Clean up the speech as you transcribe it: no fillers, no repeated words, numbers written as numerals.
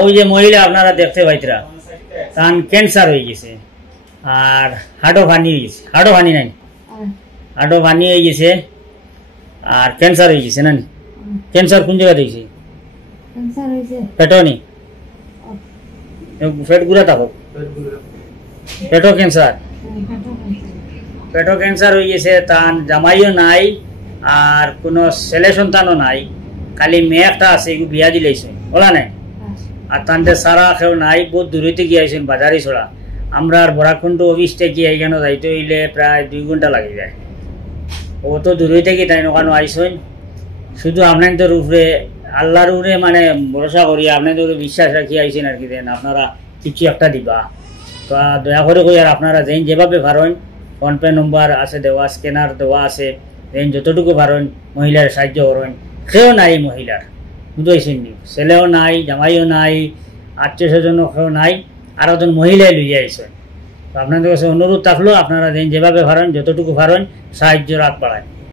ওই যে মহিলা আপনারা দেখতে পাইতরা তার ক্যান্সার হয়ে গেছে আর হার্টও ভানি হয়ে গেছে, হার্টও ভানি নাই, হার্টও ভানি হয়ে গেছে আর ক্যান্সার হয়ে গেছে না? ক্যান্সার কোন জায়গা দিয়েছে? পেটও নেই, পেট গুড়া থাকো, পেটও ক্যান্সার, পেটও ক্যান্সার হয়ে গেছে। তার জামাইও নাই আর কোনো ছেলে সন্তানও নাই, খালি মেয়ে একটা আছে, বিয়া দিলেছে বলা নাই। আর তান্তে সারা কেউ নাই, বহুত দূরতে গিয়েছেন বাজারে ছড়া। আমরা আর বরাকুণ্ড অফিস থেকে এইখানে যাইতে হইলে প্রায় 2 ঘন্টা লাগে যায়। অত দূরে থেকে তাই ওখানে আইসেন। শুধু আপনাদের উপরে আল্লাহর উপরে মানে ভরসা করি, আপনাদের উপরে বিশ্বাস রাখি আইসেন আর কি। দেন আপনারা কিছু একটা দিবা, তো দয়া করে কই আর আপনারা যেভাবে পারেন, ফোনপে নম্বর আছে দেওয়া, স্ক্যানার দেওয়া আছে, দেন যতটুকু পারেন মহিলার সাহায্য করেন। কেউ নাই মহিলার, বুঝাইছেন নি? ছেলেও নাই, জামাইও নাই, আত্মীয় স্বজনও কেউ নাই, আর একজন মহিলাই লইয়া আইসেন। তো আপনাদের কাছে অনুরোধ থাকলো আপনারা যেভাবে পারেন যতটুকু পারেন সাহায্যের হাত বাড়ায়।